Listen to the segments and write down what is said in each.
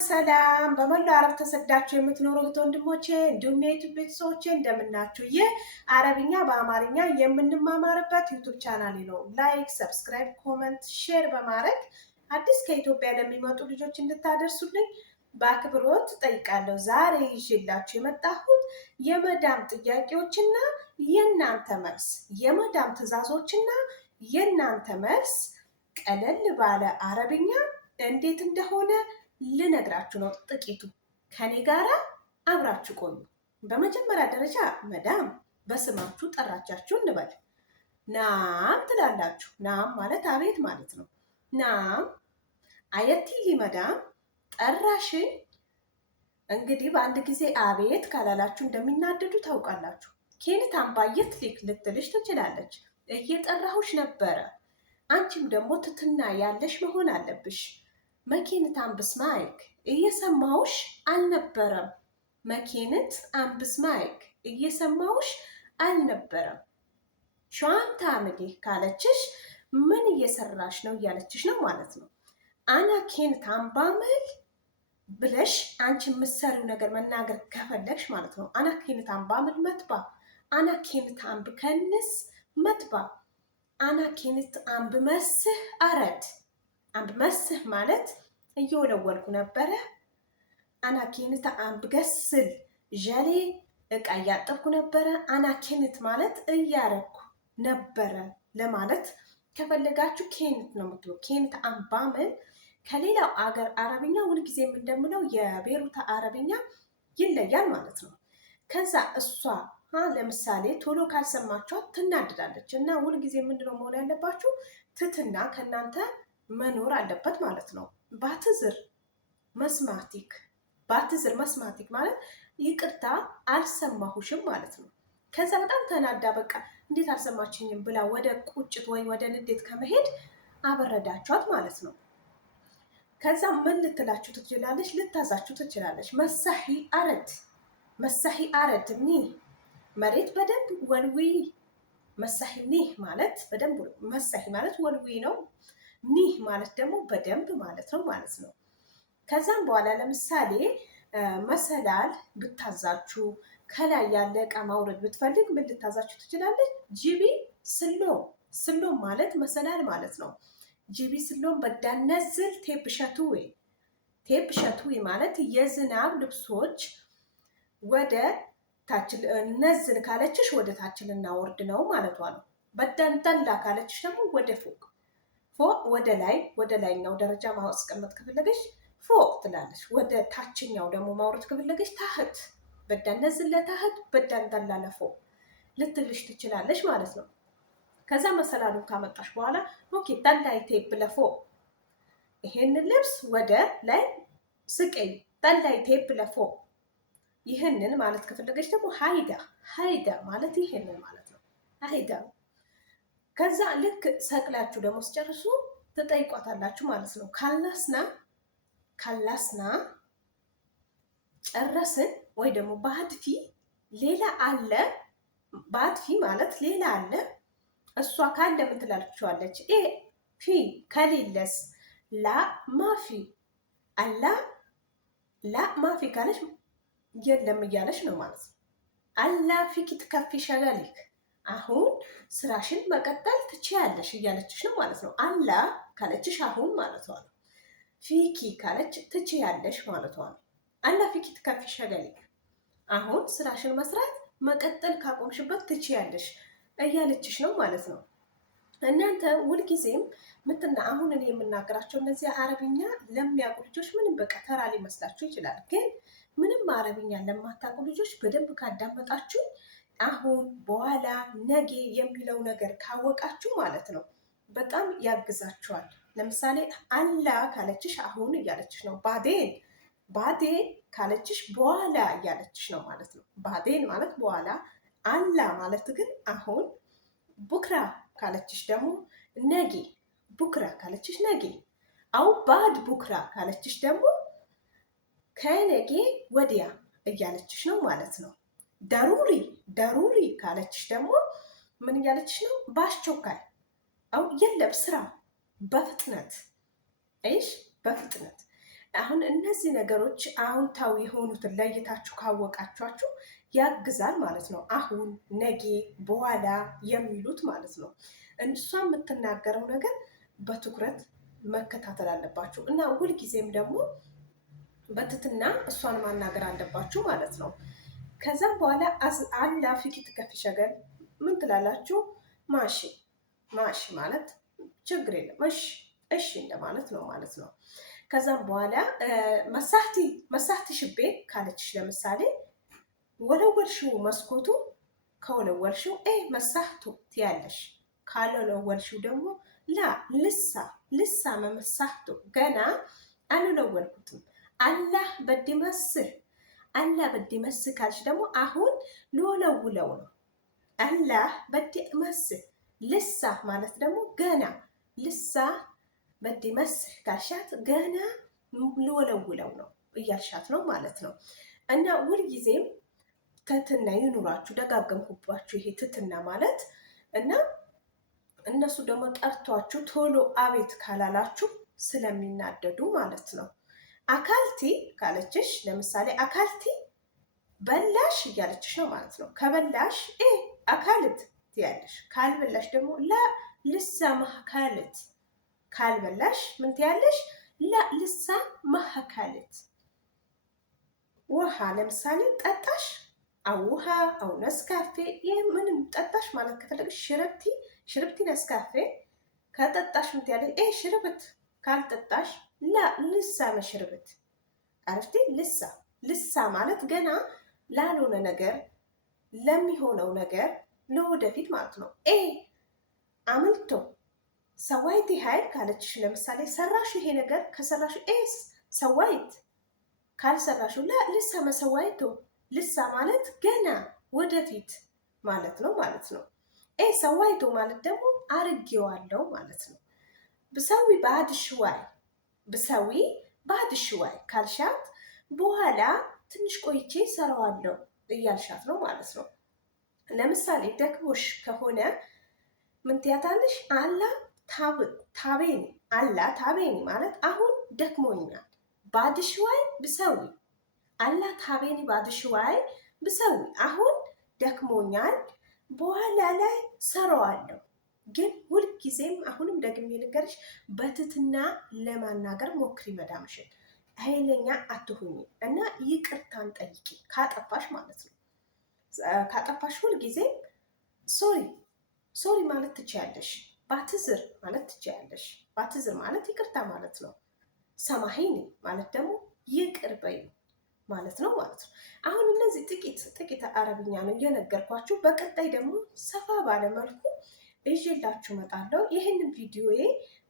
ሰላም በመላው አረብ ተሰዳችሁ የምትኖሩ ወንድሞቼ እንዲሁም የዩቲዩብ ቤተሰቦቼ እንደምናችሁ። ይህ አረብኛ በአማርኛ የምንማማርበት ዩቲዩብ ቻናሌ ነው። ላይክ፣ ሰብስክራይብ፣ ኮመንት፣ ሼር በማድረግ አዲስ ከኢትዮጵያ ለሚመጡ ልጆች እንድታደርሱልኝ በአክብሮት ጠይቃለሁ። ዛሬ ይዤላችሁ የመጣሁት የመዳም ጥያቄዎችና የእናንተ መልስ፣ የመዳም ትዕዛዞችና የእናንተ መልስ ቀለል ባለ አረብኛ እንዴት እንደሆነ ልነግራችሁ ነው። ጥቂቱ ከኔ ጋራ አብራችሁ ቆዩ። በመጀመሪያ ደረጃ መዳም በስማችሁ ጠራቻችሁ እንበል። ናም ትላላችሁ። ናም ማለት አቤት ማለት ነው። ናም አየቲሊ መዳም ጠራሽኝ። እንግዲህ በአንድ ጊዜ አቤት ካላላችሁ እንደሚናደዱ ታውቃላችሁ። ኬንት አምባየት ሊክ ልትልሽ ትችላለች። እየጠራሁሽ ነበረ። አንቺም ደግሞ ትትና ያለሽ መሆን አለብሽ። መኪንት አንብስማይክ እየሰማውሽ አልነበረም። መኪንት አንብስማይክ እየሰማውሽ አልነበረም። ሸዋንታ ምዲህ ካለችሽ ምን እየሰራሽ ነው እያለችሽ ነው ማለት ነው። አና ኬንት አንባምል ብለሽ አንቺ የምትሰሪው ነገር መናገር ከፈለግሽ ማለት ነው። አና ኬንት አንባምል መትባ፣ አና ኬንት አንብ ከንስ መትባ፣ አና ኬንት አንብ መስህ አረድ። አንብ መስህ ማለት እየወለወልኩ ነበረ። አና ኬንት አንብ ገስል ጀሌ እቃ እያጠብኩ ነበረ። አና ኬንት ማለት እያረኩ ነበረ ለማለት ከፈለጋችሁ ኬንት ነው የምትሉ። ኬንት አንባምል ከሌላው አገር አረብኛ ሁልጊዜም እንደምለው የቤሩት አረብኛ ይለያል ማለት ነው። ከዛ እሷ ለምሳሌ ቶሎ ካልሰማችኋት ትናድዳለች እና ሁልጊዜ ምንድነው መሆን ያለባችሁ? ትትና ከእናንተ መኖር አለበት ማለት ነው። ባትዝር መስማቲክ፣ ባትዝር መስማቲክ ማለት ይቅርታ አልሰማሁሽም ማለት ነው። ከዛ በጣም ተናዳ በቃ እንዴት አልሰማችኝም ብላ ወደ ቁጭት ወይ ወደ ንዴት ከመሄድ አበረዳችኋት ማለት ነው። ከዛ ምን ልትላችሁ ትችላለች? ልታዛችሁ ትችላለች። መሳሂ አረድ፣ መሳሂ አረድ ኒህ መሬት በደንብ ወልዊ። መሳሂ ኒህ ማለት በደንብ፣ መሳሂ ማለት ወልዊ ነው። ኒህ ማለት ደግሞ በደንብ ማለት ነው ማለት ነው። ከዛም በኋላ ለምሳሌ መሰላል ብታዛችሁ ከላይ ያለ እቃ ማውረድ ብትፈልግ ምን ልታዛችሁ ትችላለች? ጂቢ ስሎ፣ ስሎ ማለት መሰላል ማለት ነው። ጂቢ ስሎም በዳነዝል ቴፕ ሸቱዌ፣ ቴፕ ሸቱዌ ማለት የዝናብ ልብሶች ወደ ታች ነዝል ካለችሽ ወደ ታች ልናወርድ ነው ማለቷ ነው። በዳንጠላ ካለችሽ ደግሞ ወደ ፎቅ፣ ፎቅ ወደ ላይ፣ ወደ ላይኛው ደረጃ ማስቀመጥ ከፈለገች ፎቅ ትላለች። ወደ ታችኛው ደግሞ ማውረድ ከፈለገች ታህት፣ በዳነዝል ለታህት፣ በዳንጠላ ለፎቅ ልትልሽ ትችላለች ማለት ነው። ከዛ መሰላሉን ካመጣሽ በኋላ ኦኬ ጠላይ ቴፕ ለፎ፣ ይሄንን ልብስ ወደ ላይ ስቀይ፣ ጠላይ ቴፕ ለፎ። ይህንን ማለት ከፈለገች ደግሞ ሃይዳ፣ ሃይዳ ማለት ይሄንን ማለት ነው። ሃይዳ። ከዛ ልክ ሰቅላችሁ ደግሞ ስጨርሱ ትጠይቋታላችሁ ማለት ነው። ካላስና፣ ካላስና ጨረስን ወይ ደግሞ ባድፊ ሌላ አለ። ባድፊ ማለት ሌላ አለ። እሷ ካለ ምን ትላልችዋለች? ፊ ከሌለስ ላ ማፊ፣ አላ ላ ማፊ ካለች የለም እያለች ነው ማለት ነው። አላ ፊኪ ትከፊ ሸገሊክ፣ አሁን ስራሽን መቀጠል ትችያለሽ እያለችሽ ነው ማለት ነው። አላ ካለችሽ አሁን ማለቷ ነው። ፊኪ ካለች ትችያለሽ ማለቷ ነው። አላ ፊኪ ትከፊ ሸገሊክ፣ አሁን ስራሽን መስራት መቀጠል ካቆምሽበት ትችያለሽ እያለችሽ ነው ማለት ነው። እናንተ ሁልጊዜም አሁን እኔ የምናገራቸው እነዚህ አረብኛ ለሚያውቁ ልጆች ምንም በቃ ተራ ሊመስላችሁ ይችላል። ግን ምንም አረብኛ ለማታውቁ ልጆች በደንብ ካዳመጣችሁ አሁን፣ በኋላ፣ ነገ የሚለው ነገር ካወቃችሁ ማለት ነው በጣም ያግዛችኋል። ለምሳሌ አላ ካለችሽ አሁን እያለችሽ ነው። ባዴን፣ ባዴን ካለችሽ በኋላ እያለችሽ ነው ማለት ነው። ባዴን ማለት በኋላ፣ አላ ማለት ግን አሁን፣ ቡክራ ካለችሽ ደግሞ ነጌ፣ ቡክራ ካለችሽ ነጌ፣ አው ባድ ቡክራ ካለችሽ ደግሞ ከነጌ ወዲያ እያለችሽ ነው ማለት ነው። ደሩሪ፣ ደሩሪ ካለችሽ ደግሞ ምን እያለችሽ ነው? በአስቸኳይ፣ አው የለም ስራ፣ በፍጥነት፣ እሺ በፍጥነት አሁን እነዚህ ነገሮች አዎንታዊ የሆኑትን ለይታችሁ ካወቃችኋችሁ ያግዛል ማለት ነው። አሁን፣ ነገ፣ በኋላ የሚሉት ማለት ነው። እሷ የምትናገረው ነገር በትኩረት መከታተል አለባችሁ እና ሁልጊዜም ደግሞ በትትና እሷን ማናገር አለባችሁ ማለት ነው። ከዛም በኋላ አላ ፊኪ ትከፊ ሸገል ምን ትላላችሁ? ማሺ ማሺ ማለት ችግር የለም እሺ እሺ እንደማለት ነው ማለት ነው። ከዛም በኋላ መሳህቲ ሽቤ ካለችሽ ለምሳሌ ወለወልሽው መስኮቱ ከወለወልሽው መሳህቱ ትያለሽ። ካልወለወልሽው ደግሞ ልሳ መመሳህቱ ገና አልወለወልኩትም አላህ በዲመስህ ካልሽ ደግሞ አሁን ልወለውለው ነው። አላህ በዲመስህ ልሳ ማለት ደግሞ ገና ልሳ በዲመስህ ካልሻት ገና ልወለውለው ነው እያልሻት ነው ማለት ነው። እና ሁልጊዜም ትህትና ይኑራችሁ። ደጋገምኩባችሁ ይሄ ትህትና ማለት እና እነሱ ደግሞ ጠርቷችሁ ቶሎ አቤት ካላላችሁ ስለሚናደዱ ማለት ነው። አካልቲ ካለችሽ ለምሳሌ አካልቲ በላሽ እያለችሽ ነው ማለት ነው። ከበላሽ አካልት ትያለሽ። ካልበላሽ ደግሞ ልሳ ማካልት። ካልበላሽ ምን ትያለሽ? ልሳ ማካልት። ውሃ ለምሳሌ ጠጣሽ፣ አው ውሃ አው ነስካፌ። ይህ ምንም ጠጣሽ ማለት ከፈለግሽ ሽርብቲ ነስካፌ። ከጠጣሽ ምን ትያለሽ? ሽርብት። ካልጠጣሽ ልሳ መሽርብት። አረፍቴ ልሳ ማለት ገና ላልሆነ ነገር ለሚሆነው ነገር ለወደፊት ማለት ነው። አምልቶ ሰዋይት ሀይል ካለችሽ ለምሳሌ ሰራሹ ይሄ ነገር ከሰራሹ ሰዋይት፣ ካልሰራሹ ልሳ መሰዋይቶ። ልሳ ማለት ገና ወደፊት ማለት ነው ማለት ነው። ሰዋይቶ ማለት ደግሞ አርጌዋለሁ ማለት ነው። ብሰዊ ባድ ሽዋይ ካልሻት በኋላ ትንሽ ቆይቼ ሰራዋለሁ እያልሻት ነው ማለት ነው። ለምሳሌ ደክሞሽ ከሆነ ምን ትያታለሽ? አላ ታቤኒ ማለት አሁን ደክሞኛል። ባድሽዋይ ብሰዊ አላ ታቤኒ ባድሽዋይ ብሰዊ አሁን ደክሞኛል በኋላ ላይ ሰራዋለሁ። ግን ሁልጊዜም አሁንም ደግሜ ልንገርሽ በትህትና ለማናገር ሞክሪ። መዳምሽን ኃይለኛ አትሁኝ እና ይቅርታን ጠይቂ ካጠፋሽ ማለት ነው። ካጠፋሽ ሁልጊዜም ሶሪ ማለት ትችያለሽ። ባትዝር ማለት ትችያለሽ። ባትዝር ማለት ይቅርታ ማለት ነው። ሰማሂኒ ማለት ደግሞ ይቅር በይ ማለት ነው ማለት ነው። አሁን እነዚህ ጥቂት አረብኛ ነው እየነገርኳችሁ። በቀጣይ ደግሞ ሰፋ ባለመልኩ ይዤላችሁ እመጣለሁ። ይህንን ቪዲዮዬ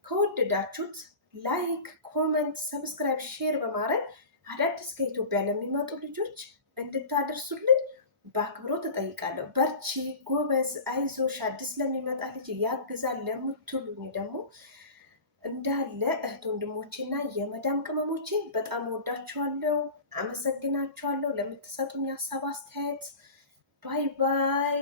ከወደዳችሁት ላይክ፣ ኮመንት፣ ሰብስክራይብ፣ ሼር በማድረግ አዳዲስ ከኢትዮጵያ ለሚመጡ ልጆች እንድታደርሱልኝ በአክብሮት እጠይቃለሁ። በርቺ፣ ጎበዝ፣ አይዞሽ፣ አዲስ ለሚመጣ ልጅ ያግዛል ለምትሉኝ ደግሞ እንዳለ እህት ወንድሞቼ እና የመዳም ቅመሞቼ በጣም ወዳችኋለሁ፣ አመሰግናችኋለሁ ለምትሰጡኝ ሀሳብ አስተያየት። ባይ ባይ።